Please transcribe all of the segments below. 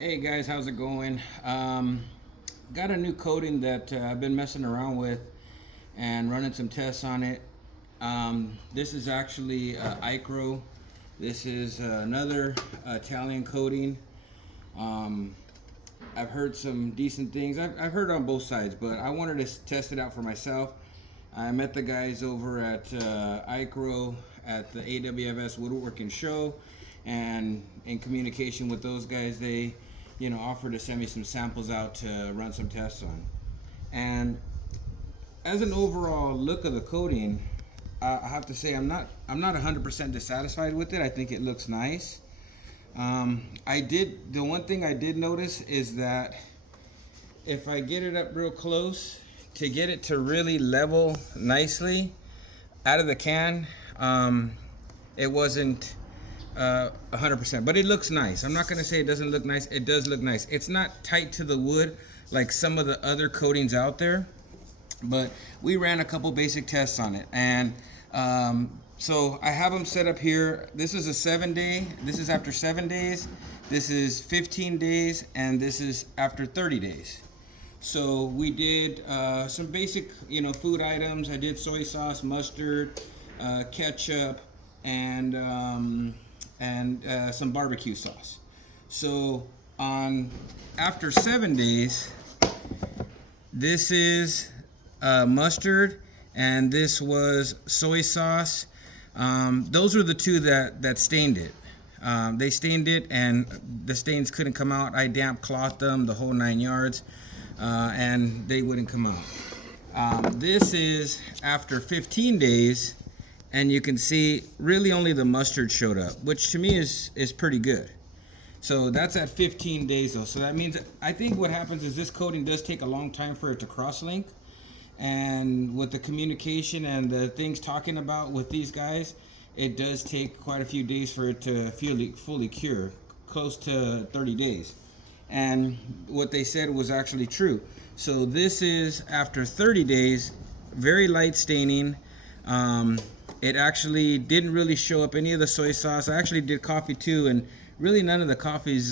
Hey guys, how's it going? Got a new coating that I've been messing around with and running some tests on it. This is actually Icro. This is another Italian coating. Um, I've heard some decent things. I've heard on both sides, but I wanted to test it out for myself. I met the guys over at Icro at the AWFS Woodworking Show, and in communication with those guys, they, offered to send me some samples out to run some tests on. And as an overall look of the coating, I have to say I'm not 100% dissatisfied with it. I think it looks nice. The one thing I did notice is that if I get it up real close to get it to really level nicely out of the can, it wasn't 100%, but it looks nice. I'm not going to say it doesn't look nice. It does look nice. It's not tight to the wood like some of the other coatings out there, but we ran a couple basic tests on it. And so I have them set up here. This is a 7-day. This is after 7 days. This is 15 days, and this is after 30 days. So we did some basic, food items. I did soy sauce, mustard, ketchup, and some barbecue sauce. So on after 7 days, this is mustard, and this was soy sauce. Those were the two that stained it. They stained it, and the stains couldn't come out. I damp clothed them, the whole 9 yards, and they wouldn't come out. This is after 15 days, and you can see really only the mustard showed up, which to me is pretty good. So that's at 15 days though. So that means, I think what happens is this coating does take a long time for it to cross-link, and with the communication and the things talking about with these guys, it does take quite a few days for it to fully cure, close to 30 days. And what they said was actually true. So this is after 30 days, very light staining. It actually didn't really show up any of the soy sauce. I actually did coffee too, and really none of the coffees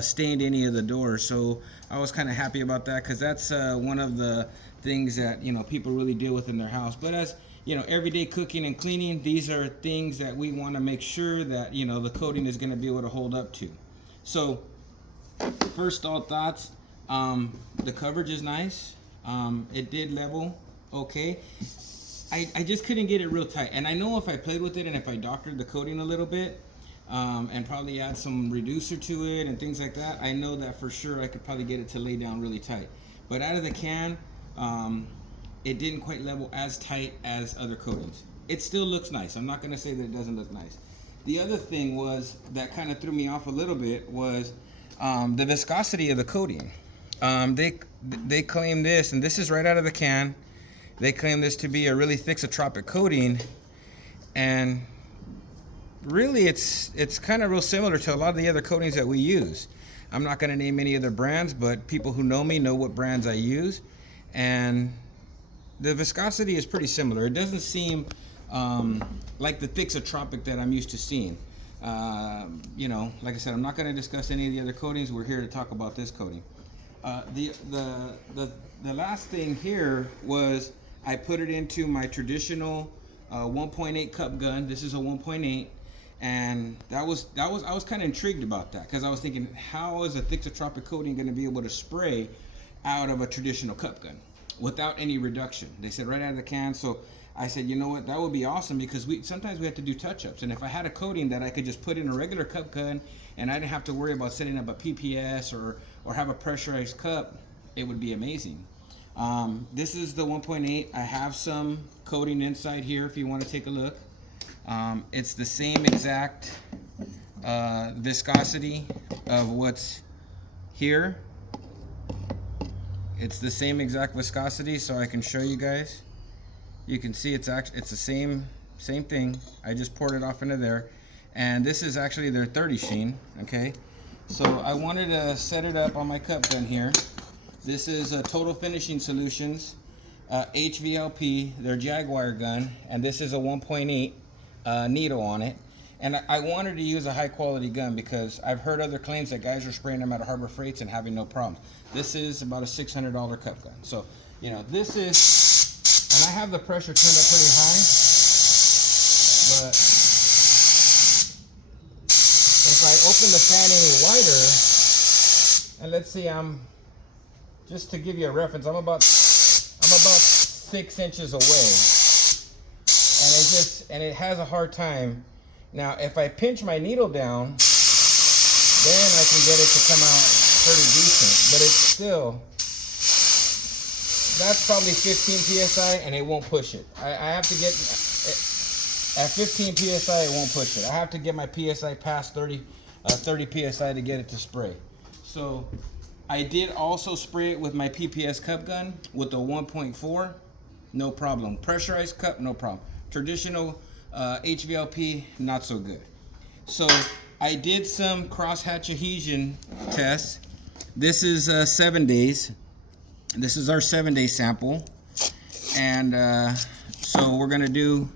stained any of the doors. So I was kind of happy about that, because that's one of the things that people really deal with in their house. But as everyday cooking and cleaning, these are things that we want to make sure that the coating is going to be able to hold up to. So first thoughts, the coverage is nice. It did level okay. I just couldn't get it real tight, and I know if I played with it and if I doctored the coating a little bit, and probably add some reducer to it and things like that, I know that for sure I could probably get it to lay down really tight. But out of the can, it didn't quite level as tight as other coatings. It still looks nice. I'm not going to say that it doesn't look nice. The other thing was that kind of threw me off a little bit was the viscosity of the coating. They claim this, and this is right out of the can. They claim this to be a really thixotropic coating, and really it's kind of real similar to a lot of the other coatings that we use. I'm not going to name any other brands, but people who know me know what brands I use, and the viscosity is pretty similar. It doesn't seem like the thixotropic that I'm used to seeing. Like I said, I'm not going to discuss any of the other coatings. We're here to talk about this coating. The last thing here was I put it into my traditional 1.8 cup gun. This is a 1.8, and I was kind of intrigued about that, because I was thinking, how is a thixotropic coating going to be able to spray out of a traditional cup gun without any reduction? They said right out of the can. So I said, you know what, that would be awesome, because sometimes we have to do touch-ups, and if I had a coating that I could just put in a regular cup gun and I didn't have to worry about setting up a PPS or have a pressurized cup, it would be amazing. This is the 1.8. I have some coating inside here if you want to take a look. It's the same exact viscosity of what's here. It's the same exact viscosity, so I can show you guys. You can see it's the same thing. I just poured it off into there, and this is actually their 30 sheen. Okay, so I wanted to set it up on my cup gun here. This is a Total Finishing Solutions HVLP, their Jaguar gun, and this is a 1.8 needle on it. And I wanted to use a high quality gun because I've heard other claims that guys are spraying them at Harbor Freights and having no problems. This is about a $600 cup gun. So, you know, this is, and I have the pressure turned up pretty high, but if I open the fan any wider, and let's see, just to give you a reference, I'm about 6 inches away, and it has a hard time. Now, if I pinch my needle down, then I can get it to come out pretty decent, but it's still, that's probably 15 psi, and it won't push it. I have to get, at 15 psi, it won't push it. I have to get my psi past 30 psi to get it to spray. So I did also spray it with my PPS cup gun with the 1.4, no problem. Pressurized cup, no problem. Traditional HVLP, not so good. So I did some crosshatch adhesion tests. This is 7 days. This is our 7-day sample, and so we're gonna do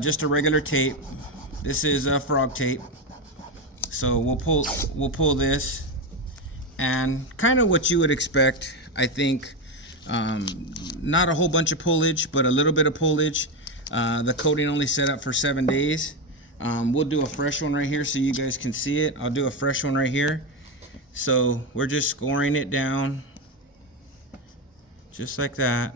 just a regular tape. This is frog tape. So we'll pull this, and kind of what you would expect, I think. Not a whole bunch of pullage, but a little bit of pullage. The coating only set up for 7 days. We'll do a fresh one right here so you guys can see it. I'll do a fresh one right here. So we're just scoring it down, just like that.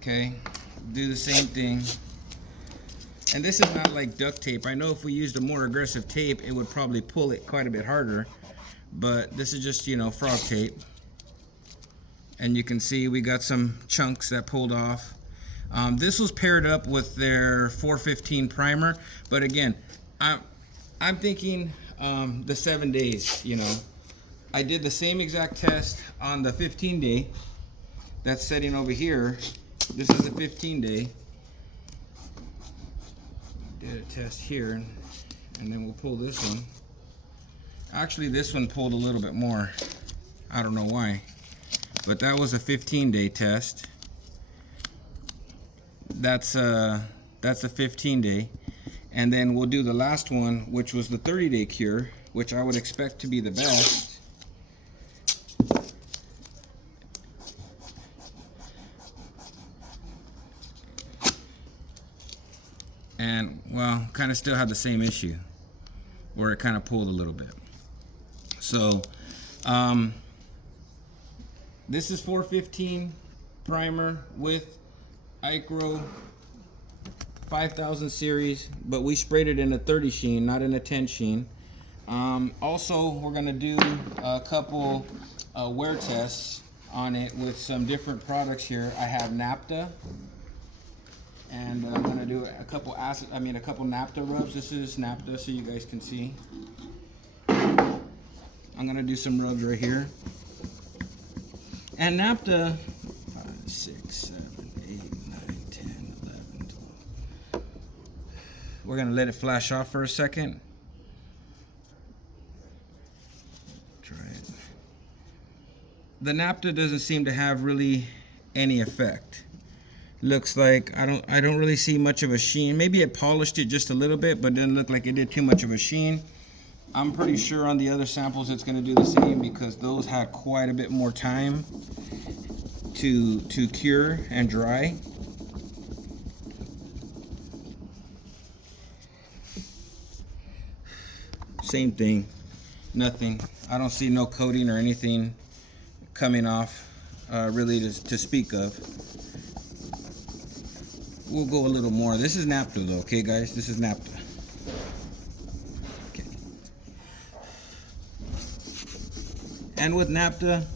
Okay, do the same thing. And this is not like duct tape. I know if we used a more aggressive tape, it would probably pull it quite a bit harder. But this is just, you know, frog tape. And you can see we got some chunks that pulled off. This was paired up with their 415 primer. But again, I'm thinking the 7 days, you know. I did the same exact test on the 15 day. That's setting over here. This is a 15 day. Did a test here, and then we'll pull this one. Actually, this one pulled a little bit more. I don't know why, but that was a 15-day test. That's a 15-day, and then we'll do the last one, which was the 30-day cure, which I would expect to be the best. And well, kind of still had the same issue where it kind of pulled a little bit. So this is 415 primer with Icro 5000 series, but we sprayed it in a 30 sheen, not in a 10 sheen. Also, we're gonna do a couple wear tests on it with some different products here. I have naphtha, and I'm gonna do a couple naphtha rubs. This is naphtha, so you guys can see. I'm gonna do some rubs right here. And naphtha, 5, 6, 7, 8, 9, 10, 11, 12. We're gonna let it flash off for a second. Try it. The naphtha doesn't seem to have really any effect. Looks like I don't really see much of a sheen. Maybe it polished it just a little bit, but didn't look like it did too much of a sheen. I'm pretty sure on the other samples it's going to do the same, because those had quite a bit more time to cure and dry. Same thing, nothing. I don't see no coating or anything coming off really to speak of. We'll go a little more. This is naphtha though, okay guys? This is naphtha. Okay. And with naphtha,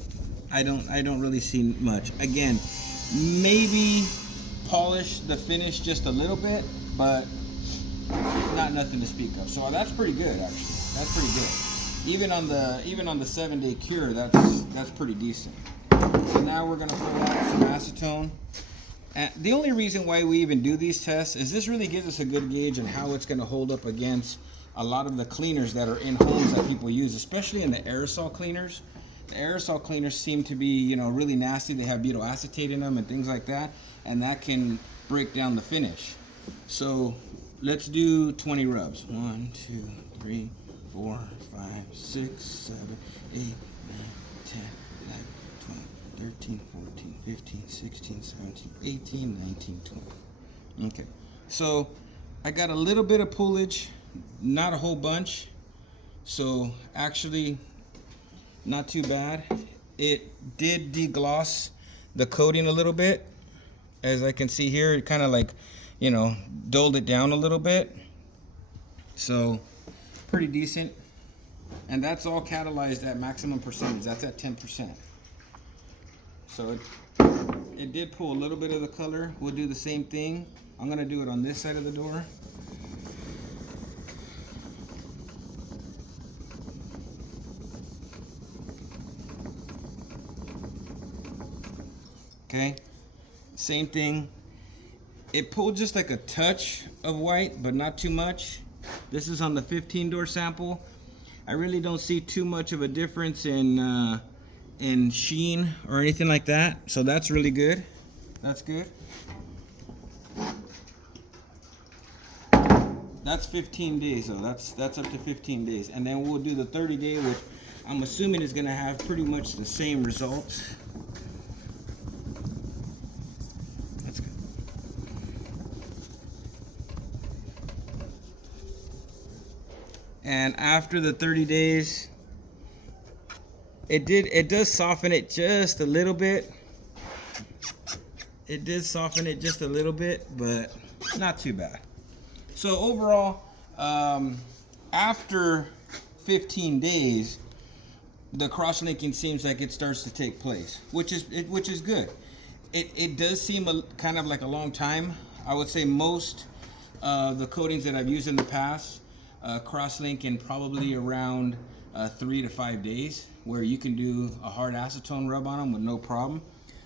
I don't really see much. Again, maybe polish the finish just a little bit, but not nothing to speak of. So that's pretty good actually. That's pretty good. Even on the 7-day cure, that's pretty decent. So now we're gonna pull out some acetone. And the only reason why we even do these tests is this really gives us a good gauge on how it's going to hold up against a lot of the cleaners that are in homes that people use, especially in the aerosol cleaners. The aerosol cleaners seem to be, you know, really nasty. They have butyl acetate in them and things like that, and that can break down the finish. So let's do 20 rubs. 1, 2, 3, 4, 5, 6, 7, 8, 9, 10, 11, 12, 13, 14, 15, 16, 17, 18, 19, 20. Okay, so I got a little bit of pullage, not a whole bunch. So actually not too bad. It did degloss the coating a little bit. As I can see here, it kind of like, you know, dulled it down a little bit. So pretty decent. And that's all catalyzed at maximum percentage. That's at 10%. So it did pull a little bit of the color. We'll do the same thing. I'm gonna do it on this side of the door. Okay, same thing. It pulled just like a touch of white, but not too much. This is on the 15 door sample. I really don't see too much of a difference in sheen or anything like that. So that's really good. That's good. That's 15 days though. That's up to 15 days. And then we'll do the 30 day, which I'm assuming is gonna have pretty much the same results. That's good. And after the 30 days, it does soften it just a little bit. It did soften it just a little bit, but not too bad. So overall, after 15 days, the cross-linking seems like it starts to take place, which is good. It does seem kind of like a long time. I would say most the coatings that I've used in the past cross-link in probably around 3 to 5 days, where you can do a hard acetone rub on them with no problem.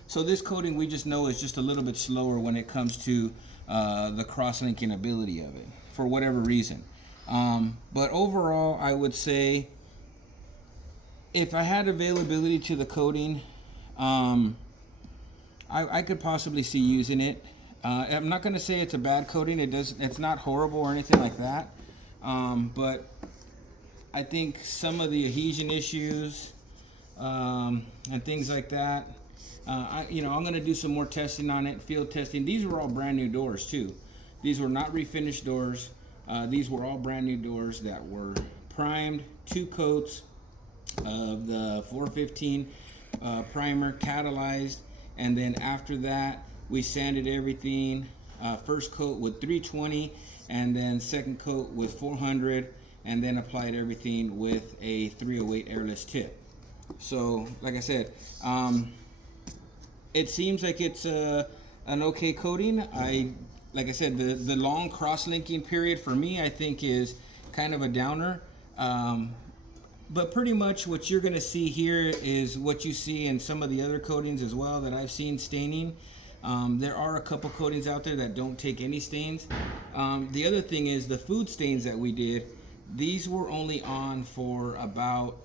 So this coating we just know is just a little bit slower when it comes to the cross-linking ability of it, for whatever reason. But overall, I would say if I had availability to the coating, I could possibly see using it. I'm not going to say it's a bad coating. It's not horrible or anything like that. But I think some of the adhesion issues and things like that, I'm going to do some more testing on it, field testing. These were all brand new doors too. These were not refinished doors. These were all brand new doors that were primed, 2 coats of the 415 primer, catalyzed, and then after that we sanded everything. First coat with 320, and then second coat with 400, and then applied everything with a 308 airless tip. So like I said, it seems like it's an okay coating. Like I said, the long cross-linking period for me, I think, is kind of a downer. But pretty much what you're going to see here is what you see in some of the other coatings as well that I've seen staining. There are a couple coatings out there that don't take any stains. The other thing is the food stains that we did, these were only on for about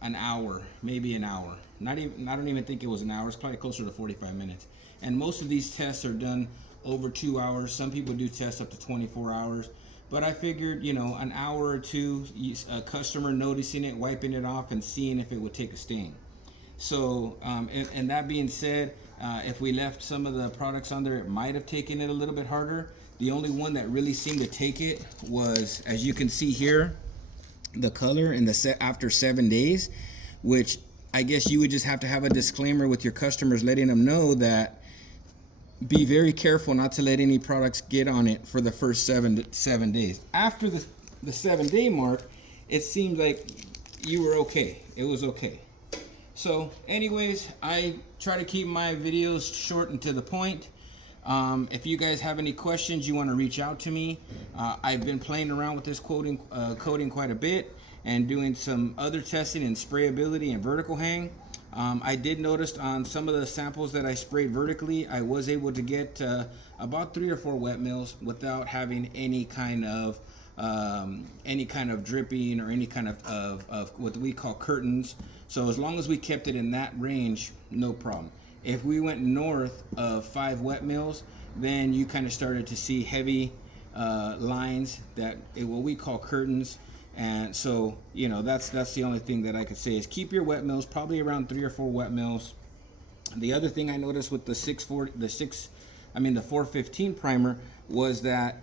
an hour, maybe an hour. I don't even think it was an hour. It's probably closer to 45 minutes. And most of these tests are done over 2 hours. Some people do tests up to 24 hours. But I figured, an hour or two, a customer noticing it, wiping it off, and seeing if it would take a stain. So, and that being said, if we left some of the products on there, it might have taken it a little bit harder. The only one that really seemed to take it was, as you can see here, the color in the set after 7 days, which I guess you would just have to have a disclaimer with your customers, letting them know that be very careful not to let any products get on it for the first seven days. After the 7-day mark, it seemed like you were okay. It was okay. So anyways, I try to keep my videos short and to the point. If you guys have any questions, you want to reach out to me. I've been playing around with this coating quite a bit and doing some other testing in sprayability and vertical hang. I did notice on some of the samples that I sprayed vertically, I was able to get about 3 or 4 wet mills without having any kind of any kind of dripping or any kind of what we call curtains. So as long as we kept it in that range, no problem. If we went north of 5 wet mils, then you kind of started to see heavy lines that what we call curtains. And so, you know, that's the only thing that I could say is keep your wet mils probably around 3 or 4 wet mils. The other thing I noticed with the 415 primer was that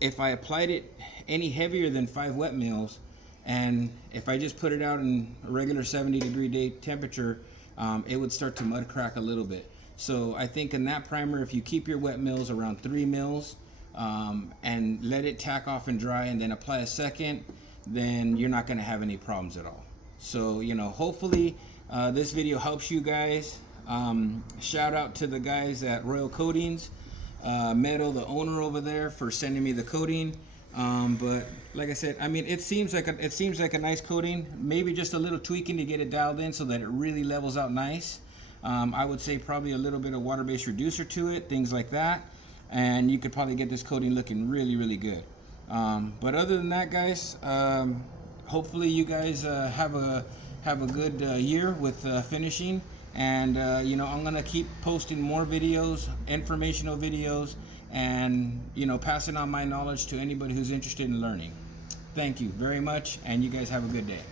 if I applied it any heavier than 5 wet mils, and if I just put it out in a regular 70-degree day temperature, it would start to mud crack a little bit. So I think in that primer, if you keep your wet mils around 3 mils, and let it tack off and dry and then apply a second, then you're not going to have any problems at all. So, you know, hopefully this video helps you guys. Shout out to the guys at Royal Coatings, Meadow, the owner over there, for sending me the coating. But like I said, I mean, it seems like a nice coating. Maybe just a little tweaking to get it dialed in so that it really levels out nice. I would say probably a little bit of water-based reducer to it, things like that, and you could probably get this coating looking really, really good. But other than that, guys, hopefully you guys have a good year with finishing. And you know, I'm gonna keep posting more videos, informational videos, and you know, passing on my knowledge to anybody who's interested in learning. Thank you very much, and you guys have a good day.